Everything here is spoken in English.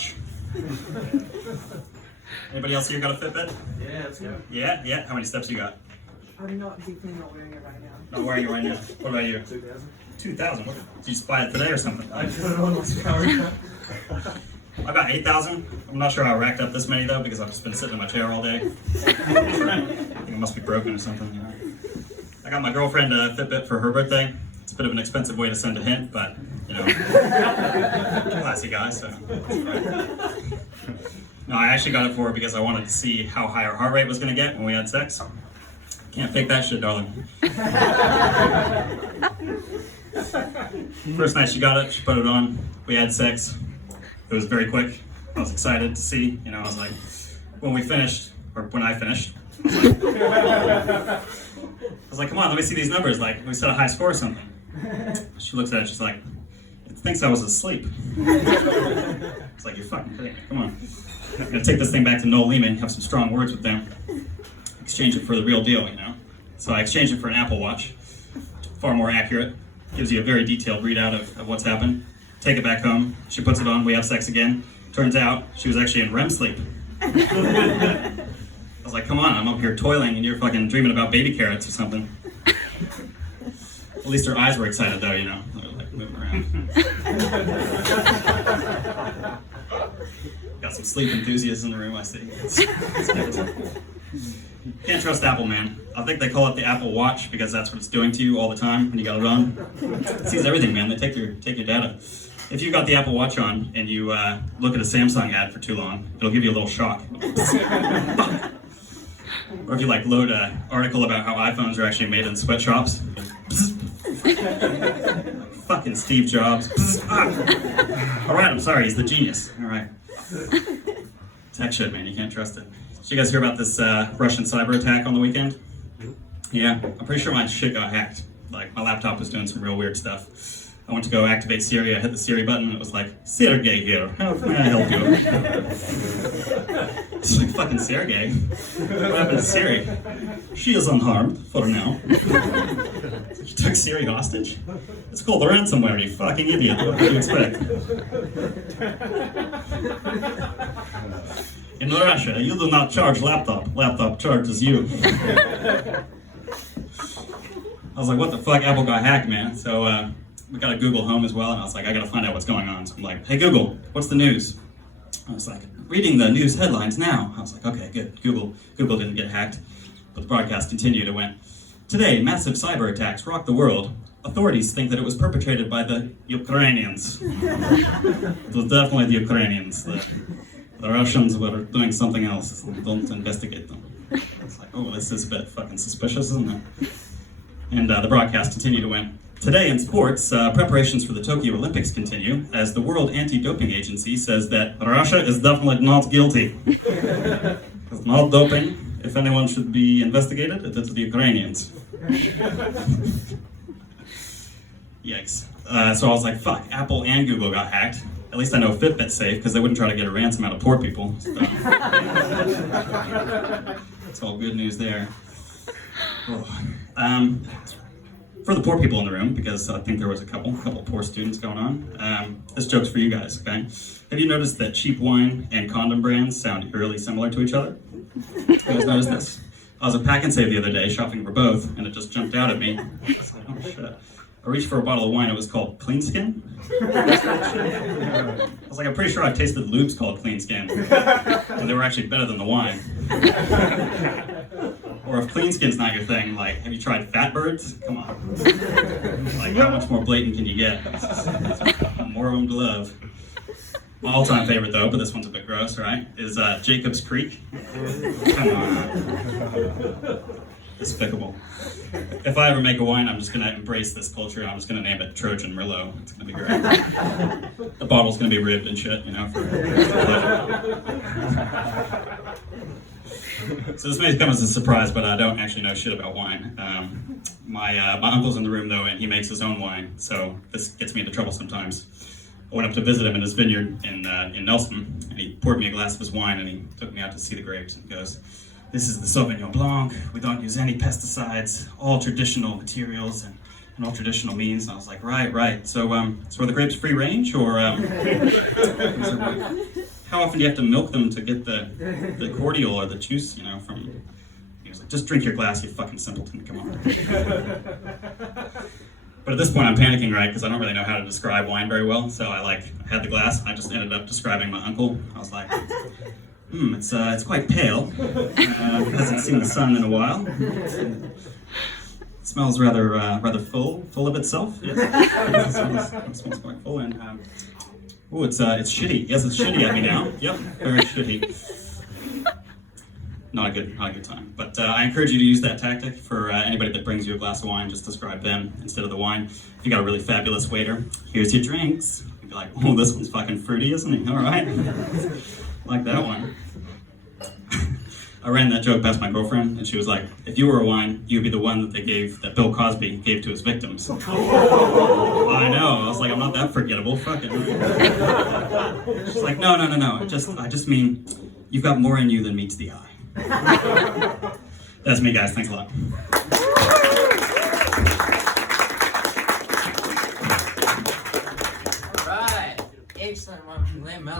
Watch. Anybody else here got a Fitbit? Yeah, let's go. Yeah. How many steps you got? I'm definitely not wearing it right now. Not wearing it right now. What about you? 2,000. 2,000. Did you just buy it today or something? I put it on last hour. I got 8,000. I'm not sure how I racked up this many though because I've just been sitting in my chair all day. I think it must be broken or something. You know? I got my girlfriend a Fitbit for her birthday. It's a bit of an expensive way to send a hint, but you know, classy guy. So. No, I actually got it for her because I wanted to see how high her heart rate was going to get when we had sex. Can't fake that shit, darling. First night she got it, she put it on. We had sex. It was very quick. I was excited to see. You know, I was like, when we finished, or when I finished, I was like, come on, let me see these numbers. Like, we set a high score or something. She looks at it, she's like, it thinks I was asleep. It's like, you're fucking kidding me. Come on. I'm gonna take this thing back to Noel Lehman, have some strong words with them, exchange it for the real deal, you know? So I exchanged it for an Apple Watch, far more accurate, gives you a very detailed readout of what's happened. Take it back home, she puts it on, we have sex again. Turns out, she was actually in REM sleep. I was like, come on, I'm up here toiling and you're fucking dreaming about baby carrots or something. At least her eyes were excited though, you know? They were like moving around. Got some sleep enthusiasts in the room, I see. Can't trust Apple, man. I think they call it the Apple Watch because that's what it's doing to you all the time when you gotta run. It sees everything, man. They take your data. If you've got the Apple Watch on and you look at a Samsung ad for too long, it'll give you a little shock. Or if you like load an article about how iPhones are actually made in sweatshops. Fucking Steve Jobs. All right, I'm sorry, he's the genius. All right. Tech shit, man, you can't trust it. Did you guys hear about this Russian cyber attack on the weekend? Yeah, I'm pretty sure my shit got hacked. Like, my laptop was doing some real weird stuff. I went to go activate Siri, I hit the Siri button, and it was like, Sergey here, how may I help you? It's like, fucking Sergey. What happened to Siri? She is unharmed, for now. You took Siri hostage? It's called the ransomware, you fucking idiot. What did you expect? In Russia, you do not charge laptop. Laptop charges you. I was like, what the fuck? Apple got hacked, man. So we got a Google Home as well, and I was like, I gotta find out what's going on. So I'm like, hey Google, what's the news? I was like, reading the news headlines now. I was like, okay, good. Google didn't get hacked. But the broadcast continued. It went, today, massive cyber attacks rock the world. Authorities think that it was perpetrated by the Ukrainians. It was definitely the Ukrainians. The Russians were doing something else. Don't investigate them. It's like, oh, this is a bit fucking suspicious, isn't it? And the broadcast continued. It went, today in sports, preparations for the Tokyo Olympics continue as the World Anti-Doping Agency says that Russia is definitely not guilty. It's not doping. If anyone should be investigated, it's the Ukrainians. Yikes. So I was like, fuck, Apple and Google got hacked. At least I know Fitbit's safe because they wouldn't try to get a ransom out of poor people. So. That's all good news there. Oh. For the poor people in the room, because I think there was a couple poor students going on, this joke's for you guys, okay? Have you noticed that cheap wine and condom brands sound eerily similar to each other? You guys noticed this? I was at Pack and Save the other day shopping for both, and it just jumped out at me. I was like, oh shit. I reached for a bottle of wine, it was called Clean Skin. I was like, I'm pretty sure I tasted lubes called Clean Skin, and they were actually better than the wine. Or if Clean Skin's not your thing, like, have you tried Fatbirds? Come on. Like, how much more blatant can you get? More of them to love. My all-time favorite, though, but this one's a bit gross, right, is Jacob's Creek. Come on. Despicable. If I ever make a wine, I'm just going to embrace this culture. I'm just going to name it Trojan Merlot. It's going to be great. The bottle's going to be ribbed and shit, you know, for So this may come as a surprise, but I don't actually know shit about wine. My uncle's in the room, though, and he makes his own wine, so this gets me into trouble sometimes. I went up to visit him in his vineyard in Nelson, and he poured me a glass of his wine, and he took me out to see the grapes, and goes, this is the Sauvignon Blanc. We don't use any pesticides, all traditional materials and all traditional means. And I was like, right. So are the grapes free range or? how often do you have to milk them to get the cordial or the juice, you know, from... He was like, just drink your glass, you fucking simpleton, come on. But at this point I'm panicking, right, because I don't really know how to describe wine very well, so I had the glass, I just ended up describing my uncle. I was like, it's quite pale, hasn't seen the sun in a while. It smells rather full of itself. Yes. It smells quite full, and it's shitty. Yes, it's shitty at me now. Yep, very shitty. Not a good time. But I encourage you to use that tactic for anybody that brings you a glass of wine. Just describe them instead of the wine. If you got a really fabulous waiter, here's your drinks. You'd be like, oh, this one's fucking fruity, isn't it? All right, like that one. I ran that joke past my girlfriend, and she was like, if you were a wine, you'd be the one that Bill Cosby gave to his victims. I know. I was like, I'm not that forgettable. Fuck it. She's like, no. I just mean, you've got more in you than meets the eye. That's me, guys. Thanks a lot. All right. Excellent one from Glenn Miller.